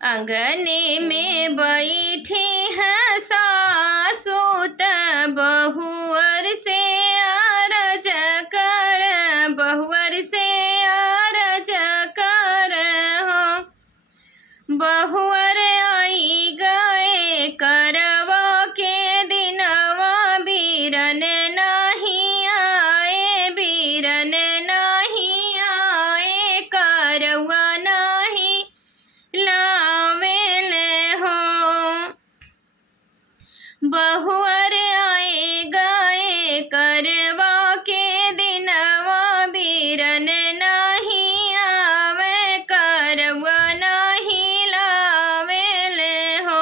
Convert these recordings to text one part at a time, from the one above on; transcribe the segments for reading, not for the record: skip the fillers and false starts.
अंगने में बैठी है सासू त बहुअर से अरज कर, बहुअर से अरज कर हो। बहुअर आई गए करवा के दिनवा, बीरन नहीं आए, बीरन नहीं आए, करवा नहीं लावेले हो। बहुअर आए गए करवा के दिनवा, बीरन नहीं आवे, करवा नहीं लावेले हो।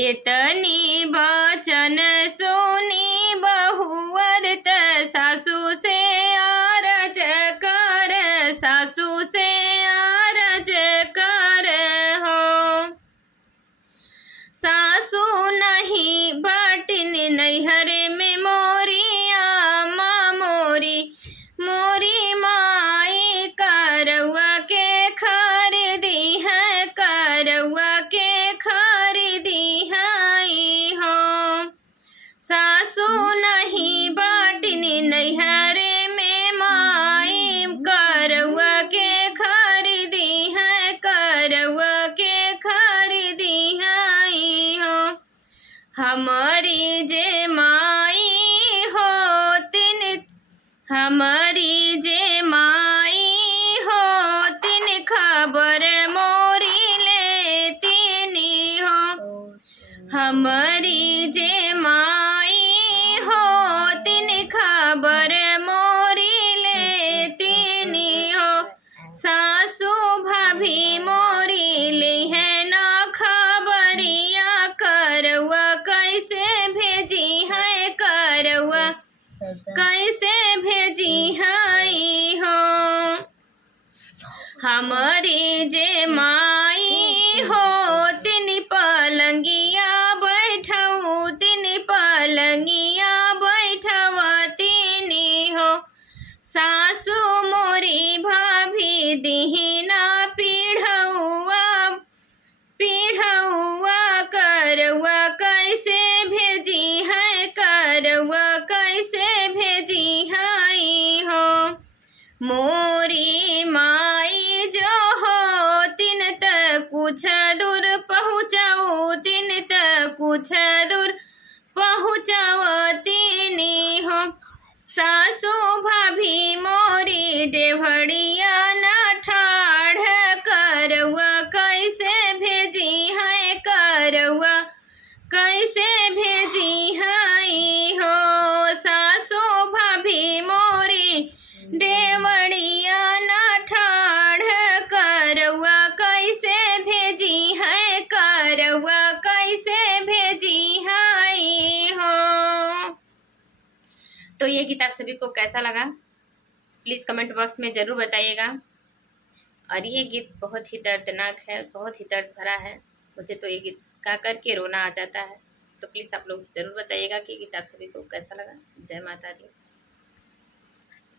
इतनी बचन सुनी बहुअर त सासू से अरज कर, सासू से अरज कर हो। सासू नहीं बाटिन नैहर में मोरिया माँ मोरी, मोरी माई करवा के खरीदी है, करवा के खरीदी है हो। सासू नहीं बाटिन नैहर में माई, करवा के खरीदी है, करवा के खरीदी है हो। हमारी जे माई होतिन, हमारी जे माई होतिन, खबर मोरी लेतिनी हो। हमारी जे माई होतिन, खबर मोरी लेतिनी हो। सासू भाभी मोरी ले है ना खबरिया, करवा कैसे भेजी है, करवा कैसे भेजी है हो। हमारी जे माई होतिन, पलंगिया बैठऊ तिन, पलंगिया बैठवतिनी हो। सासू मोरी भाभी दीहिना पीढ़ौआ, पीढ़ौआ, करवा कैसे भेजी है, करवा कैसे भेजी है हो। मोरी माई जो होतिन त कुछ दूर पहुँचाऊ तिन, त कुछ दूर पहुँचावतिनी हो। सासू भाभी मोरी डेवढ़िया न ठाढ़, करवा कैसे भेजी है, करवा कैसे भेजी है हो। सासू भाभी मोरी डेवढ़िया न ठाढ़, करवा कैसे भेजी है, करवा कैसे भेजी है हो। तो ये किताब सभी को कैसा लगा प्लीज़ कमेंट बॉक्स में ज़रूर बताइएगा। और ये गीत बहुत ही दर्दनाक है, बहुत ही दर्द भरा है। मुझे तो ये गीत गा कर के रोना आ जाता है। तो प्लीज़ आप लोग ज़रूर बताइएगा कि किताब सभी को कैसा लगा। जय माता दी।